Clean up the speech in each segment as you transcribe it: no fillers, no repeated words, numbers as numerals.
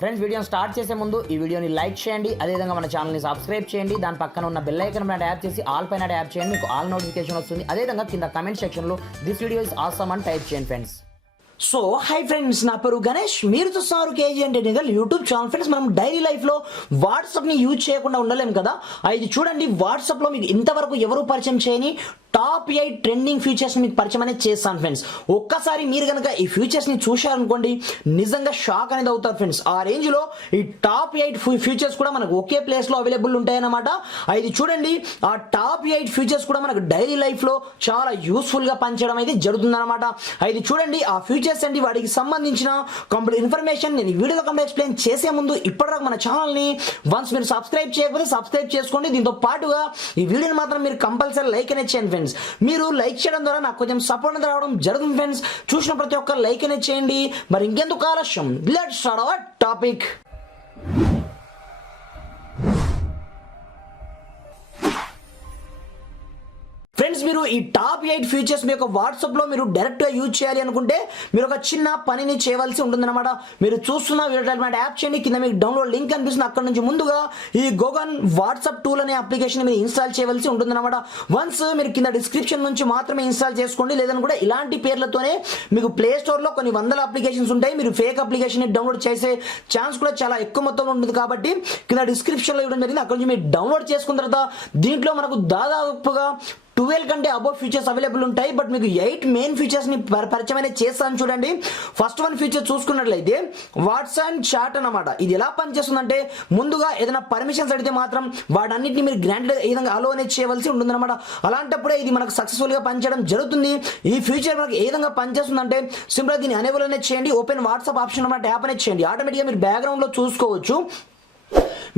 Friends, వీడియోని start చేసే ముందు ఈ వీడియోని లైక్ చేయండి, అదేవిధంగా మన ఛానల్ని సబ్స్క్రైబ్ చేయండి. దాని పక్కన ఉన్న బెల్ ఐకాన్ పైన ట్యాప్ చేసి ఆల్ పైన ట్యాప్ చేయండి, మీకు ఆల్ నోటిఫికేషన్ వస్తుంది. అదేవిధంగా కింద కమెంట్ సెక్షన్లో దిస్ వీడియో ఇస్ ఆసమ్ అని టైప్ చేయండి ఫ్రెండ్స్. సో హై ఫ్రెండ్స్, నా పేరు గణేష్, మీరు చూస్తున్నారు KG technical YouTube channel. Friends, మనం డైలీ లైఫ్లో వాట్సాప్ని యూజ్ చేయకుండా ఉండలేం కదా. ఇది చూడండి, వాట్సాప్లో మీకు ఇంతవరకు ఎవరు పరిచయం చేయని టాప్ 8 ట్రెండింగ్ ఫీచర్స్ మీకు పరిచయం అనేది చేస్తాను ఫ్రెండ్స్. ఒక్కసారి మీరు కనుక ఈ ఫీచర్స్ని చూశారనుకోండి, నిజంగా షాక్ అనేది అవుతారు ఫ్రెండ్స్. ఆ రేంజ్లో ఈ టాప్ 8 ఫీచర్స్ కూడా మనకు ఒకే ప్లేస్లో అవైలబుల్ ఉంటాయన్నమాట. ఇది చూడండి, ఆ టాప్ 8 ఫీచర్స్ కూడా మనకు డైలీ లైఫ్లో చాలా యూస్ఫుల్గా పనిచేయడం అయితే జరుగుతుందన్నమాట. ఇది చూడండి, ఆ ఫీచర్స్ అండి, వాటికి సంబంధించిన కంప్లీట్ ఇన్ఫర్మేషన్ నేను ఈ వీడియోలో కంప్లీట్ ఎక్స్ప్లెయిన్ చేసే ముందు ఇప్పటిదాకా మన ఛానల్ని వన్స్ మీరు సబ్స్క్రైబ్ చేయకపోతే సబ్స్క్రైబ్ చేసుకోండి. దీంతో పాటుగా ఈ వీడియోని మాత్రం మీరు కంపల్సరీ లైక్ అనేది చేయండి ఫ్రెండ్స్. మీరు లైక్ చేయడం ద్వారా నాకు కొంచెం సపోర్ట్ అనేది రావడం జరుగుతుంది ఫ్రెండ్స్. చూసిన ప్రతి ఒక్క లైక్ అనేది చేయండి. మరి ఇంకెందుకు ఆలస్యం, let's start our topic. Friends, మీరు ఈ టాప్ 8 ఫీచర్స్ మీ యొక్క వాట్సాప్లో మీరు డైరెక్ట్గా యూజ్ చేయాలి అనుకుంటే మీరు ఒక చిన్న పనిని చేయవలసి ఉంటుందన్నమాట. మీరు చూస్తున్న వీడియో యాప్ చేయండి, కింద మీకు డౌన్లోడ్ లింక్ కనిపిస్తుంది. అక్కడ నుంచి ముందుగా ఈ గూగుల్ వాట్సాప్ టూల్ అనే అప్లికేషన్ మీరు ఇన్స్టాల్ చేయవలసి ఉంటుందన్నమాట. వన్స్ మీరు కింద డిస్క్రిప్షన్ నుంచి మాత్రమే ఇన్స్టాల్ చేసుకోండి, లేదని కూడా ఇలాంటి పేర్లతోనే మీకు ప్లే స్టోర్లో కొన్ని వందల అప్లికేషన్స్ ఉంటాయి. మీరు ఫేక్ అప్లికేషన్ డౌన్లోడ్ చేసే ఛాన్స్ కూడా చాలా ఎక్కువ మొత్తంలో ఉంటుంది. కాబట్టి కింద డిస్క్రిప్షన్లో ఇవ్వడం జరిగింది, అక్కడ నుంచి మీరు డౌన్లోడ్ చేసుకున్న తర్వాత దీంట్లో మనకు దాదాపుగా 12 కంటే అబౌవ్ ఫీచర్స్ అవైలబుల్ ఉంటాయి. బట్ మీకు 8 మెయిన్ ఫీచర్స్ని పరిచయం అనేది చేస్తాను చూడండి. ఫస్ట్ వన్ ఫీచర్ చూసుకున్నట్లయితే వాట్సాప్ చాట్ అన్నమాట. ఇది ఎలా పనిచేస్తుందంటే, ముందుగా ఏదైనా పర్మిషన్స్ అడిగితే మాత్రం వాటన్నిటిని మీరు గ్రాంటెడ్ ఈ విధంగా అలో అనేది చేయవలసి ఉంటుందన్నమాట. అలాంటప్పుడే ఇది మనకు సక్సెస్ఫుల్గా పనిచేయడం జరుగుతుంది. ఈ ఫీచర్ మనకు ఏ విధంగా పనిచేస్తుందంటే, సింపుల్గా దీన్ని అనేబుల్ అనేది చేయండి, ఓపెన్ వాట్సాప్ ఆప్షన్ అన్నమాట ట్యాప్ అనేది చేయండి. ఆటోమేటిక్గా మీరు బ్యాక్గ్రౌండ్లో చూసుకోవచ్చు,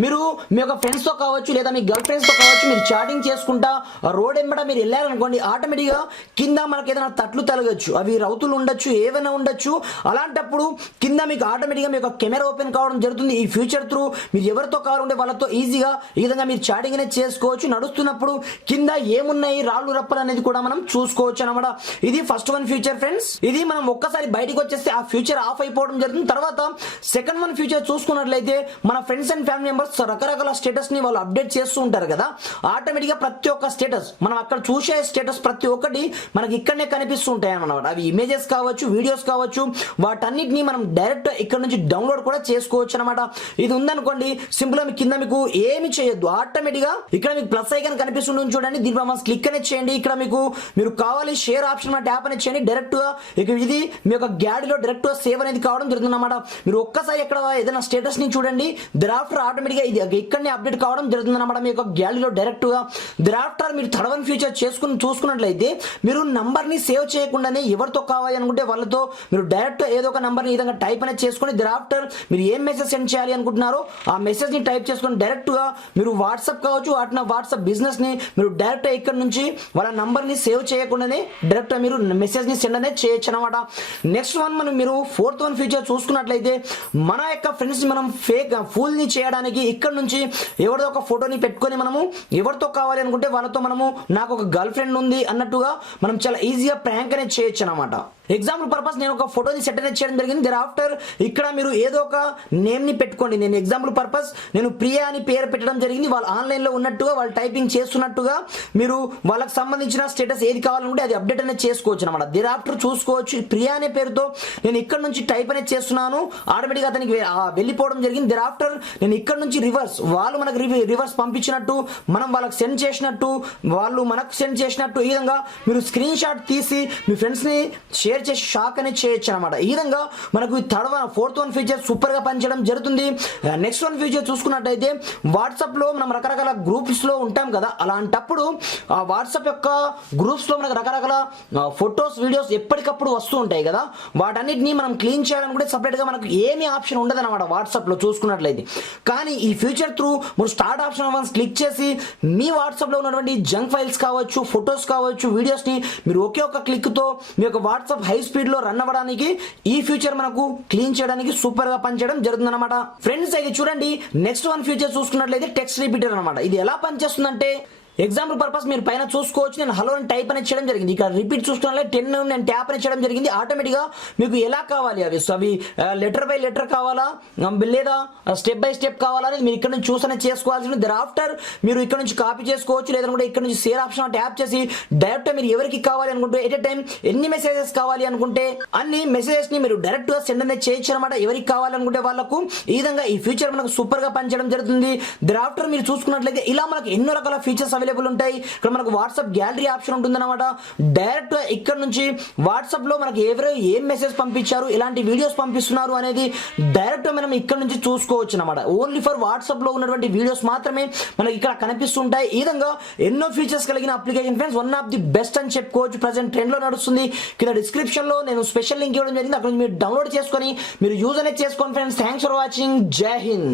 మీరు మీ యొక్క ఫ్రెండ్స్తో కావచ్చు లేదా మీ గర్ల్ ఫ్రెండ్స్తో కావచ్చు, మీరు చాటింగ్ చేసుకుంటా రోడ్ ఎంబడ మీరు వెళ్ళారనుకోండి, ఆటోమేటిక్గా కింద మనకు ఏదైనా తట్లు తలగచ్చు, అవి రౌతులు ఉండొచ్చు, ఏవైనా ఉండొచ్చు. అలాంటప్పుడు కింద మీకు ఆటోమేటిక్గా మీ యొక్క కెమెరా ఓపెన్ కావడం జరుగుతుంది. ఈ ఫ్యూచర్ త్రూ మీరు ఎవరితో కావాలంటే వాళ్ళతో ఈజీగా ఈ విధంగా మీరు చాటింగ్ అనేది చేసుకోవచ్చు. నడుస్తున్నప్పుడు కింద ఏమున్నాయి రాళ్ళు రప్పలు అనేది కూడా మనం చూసుకోవచ్చు అనమాట. ఇది ఫస్ట్ వన్ ఫ్యూచర్ ఫ్రెండ్స్. ఇది మనం ఒక్కసారి బయటకు వచ్చేస్తే ఆ ఫ్యూచర్ ఆఫ్ అయిపోవడం జరుగుతుంది. తర్వాత సెకండ్ వన్ ఫ్యూచర్ చూసుకున్నట్లయితే, మన ఫ్రెండ్స్ అండ్ ఫ్యామిలీ మెంబర్స్ రకరకాల స్టేటస్ ని వాళ్ళు అప్డేట్ చేస్తూ ఉంటారు కదా. ఆటోమేటిక్ గా ప్రతి ఒక్క స్టేటస్ మనం అక్కడ చూసే స్టేటస్ ప్రతి ఒక్కటి మనకి ఇక్కడనే కనిపిస్తూ ఉంటాయి అన్నమాట. అవి ఇమేజెస్ కావచ్చు, వీడియోస్ కావచ్చు, వాటన్నిటిని మనం డైరెక్ట్ ఇక్కడ నుంచి డౌన్లోడ్ కూడా చేసుకోవచ్చు అనమాట. ఇది ఉందనుకోండి, సింపుల్ గా మీ కింద మీకు ఏమి చేయొద్దు, ఆటోమేటిక్ గా ఇక్కడ మీకు ప్లస్ ఐకాన్ కనిపిస్తుంది చూడండి, దీనిపై మనం క్లిక్ అనేది చేయండి. ఇక్కడ మీకు మీరు కావాలి షేర్ ఆప్షన్ ట్యాప్ అనేది చేయండి. డైరెక్ట్ గా ఇది మీ యొక్క గ్యాలరీలో డైరెక్ట్ గా సేవ్ అనేది కావడం జరుగుతుంది అనమాట. మీరు ఒక్కసారి ఇక్కడ ఏదైనా స్టేటస్ ని చూడండి, thereafter ఆటోమేటిక్ గా ఇది ఇక్కడనే అప్డేట్ కావడం జరుగుతుంది అనమాట మీ యొక్క గ్యాలరీలో డైరెక్ట్ గా. thereafter మీరు థర్డ్ వన్ ఫీచర్ చూసుకున్నట్లయితే, మీరు నంబర్ ని సేవ్ చేయకుండానే ఎవరితో కావాలి అనుకుంటే వాళ్ళతో మీరు డైరెక్ట్ ఏదో ఒక నంబర్ ని ఈ విధంగా టైప్ అనేది చేసుకుని, thereafter మీరు ఏం మెసేజ్ సెండ్ చేయాలి అనుకుంటున్నారో ఆ మెసేజ్ ని టైప్ చేసుకుని డైరెక్ట్ గా మీరు వాట్సాప్ కావచ్చు, వాటిన వాట్సాప్ బిజినెస్ ని మీరు డైరెక్ట్ ఇక్కడ నుంచి వాళ్ళ నంబర్ ని సేవ్ చేయకుండానే డైరెక్ట్ మీరు మెసేజ్ ని సెండ్ అనేది చేయొచ్చు అనమాట. నెక్స్ట్ వన్ మీరు ఫోర్త్ వన్ ఫీచర్ చూసుకున్నట్లయితే, మన యొక్క ఫ్రెండ్స్ ని మనం ఫేక్ ఫూల్ ని చేయడానికి ఇక్కడ నుంచి ఎవరిదో ఒక ఫోటోని పెట్టుకొని మనము ఎవరితో కావాలి అనుకుంటే వాళ్ళతో మనము నాకు ఒక గర్ల్ ఫ్రెండ్ ఉంది అన్నట్టుగా మనం చాలా ఈజీగా ప్రాంక్ అనేది చేయొచ్చు అనమాట. ఎగ్జాంపుల్ పర్పస్ నేను ఒక ఫోటోని సెట్ అనేది చేయడం జరిగింది. thereafter ఇక్కడ మీరు ఏదో ఒక నేమ్ ని పెట్టుకోండి. నేను ఎగ్జాంపుల్ పర్పస్ నేను ప్రియా అని పేరు పెట్టడం జరిగింది. వాళ్ళు ఆన్లైన్ లో ఉన్నట్టుగా వాళ్ళు టైపింగ్ చేస్తున్నట్టుగా మీరు వాళ్ళకి సంబంధించిన స్టేటస్ ఏది కావాలనుకుంటే అది అప్డేట్ అనేది చేసుకోవచ్చు అనమాట. thereafter చూసుకోవచ్చు, ప్రియా అనే పేరుతో నేను ఇక్కడ నుంచి టైప్ అనేది చేస్తున్నాను, ఆటోమేటిక్ గా అతనికి వెళ్ళిపోవడం జరిగింది. thereafter నేను ఇక్కడ నుంచి రివర్స్, వాళ్ళు మనకు రివర్స్ పంపించినట్టు, మనం వాళ్ళకి సెండ్ చేసినట్టు, వాళ్ళు మనకు సెండ్ చేసినట్టు, ఈ విధంగా మీరు స్క్రీన్ షాట్ తీసి మీ ఫ్రెండ్స్ ని షేర్ చేసి షాక్ అనేది చేయొచ్చు అనమాట. ఈ విధంగా మనకు ఫోర్త్ వన్ ఫీచర్ సూపర్ గా పనిచేయడం జరుగుతుంది. నెక్స్ట్ వన్ ఫీచర్ చూసుకున్నట్టయితే, వాట్సాప్ లో మనం రకరకాల గ్రూప్స్ లో ఉంటాం కదా, అలాంటప్పుడు ఆ వాట్సాప్ యొక్క గ్రూప్స్ లో మనకు రకరకాల ఫొటోస్ వీడియోస్ ఎప్పటికప్పుడు వస్తూ ఉంటాయి కదా, వాటన్నిటిని మనం క్లీన్ చేయాలనుకుంటే సపరేట్ గా మనకు ఏమీ ఆప్షన్ ఉండదు అనమాట వాట్సాప్ లో చూసుకున్నట్లయితే. కానీ ఈ ఫ్యూచర్ త్రూ మీరు స్టార్ట్ ఆప్షన్ వన్స్ క్లిక్ చేసి మీ వాట్సాప్ లో ఉన్నటువంటి జంక్ ఫైల్స్ కావచ్చు, ఫొటోస్ కావచ్చు, వీడియోస్ ని మీరు ఒకే ఒక క్లిక్ తో మీ యొక్క వాట్సాప్ హై స్పీడ్ లో రన్ అవ్వడానికి ఈ ఫ్యూచర్ మనకు క్లీన్ చేయడానికి సూపర్ గా పనిచేయడం జరుగుతుంది అనమాట. ఫ్రెండ్స్, ఇది చూడండి, నెక్స్ట్ వన్ ఫ్యూచర్ చూసుకున్నట్లయితే టెక్స్ట్ రిపీటర్ అనమాట. ఇది ఎలా పనిచేస్తుందంటే, ఎగ్జాంపుల్ పర్పస్ మీరు పైన చూసుకోవచ్చు, నేను హలో అని టైప్ అనేది చేయడం జరిగింది. ఇక్కడ రిపీట్ చూసుకున్నా 10 నేను ట్యాప్ అనేది చేయడం జరిగింది. ఆటోమేటిక్ గా మీకు ఎలా కావాలి అవి, సో అవి లెటర్ బై లెటర్ కావాలా లేదా స్టెప్ బై స్టెప్ కావాలా అనేది మీరు ఇక్కడ నుంచి చూసనే చేసుకోవాల్సి ఉంది. ఆఫ్టర్ మీరు ఇక్కడ నుంచి కాపీ చేసుకోవచ్చు, లేదంటే ఇక్కడ నుంచి షేర్ ఆప్షన్ ట్యాప్ చేసి డైరెక్ట్ మీరు ఎవరికి కావాలి అనుకుంటే ఎట్ ఏ టైం ఎన్ని మెసేజెస్ కావాలి అనుకుంటే అన్ని మెసేజెస్ ని మీరు డైరెక్ట్ గా సెండ్ అనేది చేయొచ్చు అనమాట. ఎవరికి కావాలనుకుంటే వాళ్ళకు ఈ విధంగా ఈ ఫీచర్ మనకు సూపర్ గా పనిచేయడం జరుగుతుంది. ఆఫ్టర్ మీరు చూసుకున్నట్లయితే ఇలా మనకు ఎన్నో రకాల ఫీచర్స్ అవైలబుల్ ఉంటాయి. ఇక్కడ మనకు వాట్సాప్ గ్యాలరీ ఆప్షన్ ఉంటుంది అనమాట. డైరెక్ట్ గా ఇక్కడ నుంచి వాట్సాప్ లో మనకి ఎవరు ఏం మెసేజ్ పంపించారు, ఇలాంటి వీడియోస్ పంపిస్తున్నారు అనేది డైరెక్ట్ మనం ఇక్కడ నుంచి చూసుకోవచ్చు అనమాట. ఓన్లీ ఫర్ వాట్సాప్ లో ఉన్నటువంటి వీడియోస్ మాత్రమే మనకి ఇక్కడ కనిపిస్తుంటాయి. ఈ విధంగా ఎన్నో ఫీచర్స్ కలిగిన application friends, one of the best అని చెప్పుకోవచ్చు. ప్రెసెంట్ ట్రెండ్ లో నడుస్తుంది. కింద డిస్క్రిప్షన్ లో నేను స్పెషల్ లింక్ ఇవ్వడం జరిగింది, అక్కడ మీరు డౌన్లోడ్ చేసుకొని మీరు యూజ్ అనేది చేసుకోండి ఫ్రెండ్స్. Thanks for watching. జై హింద్.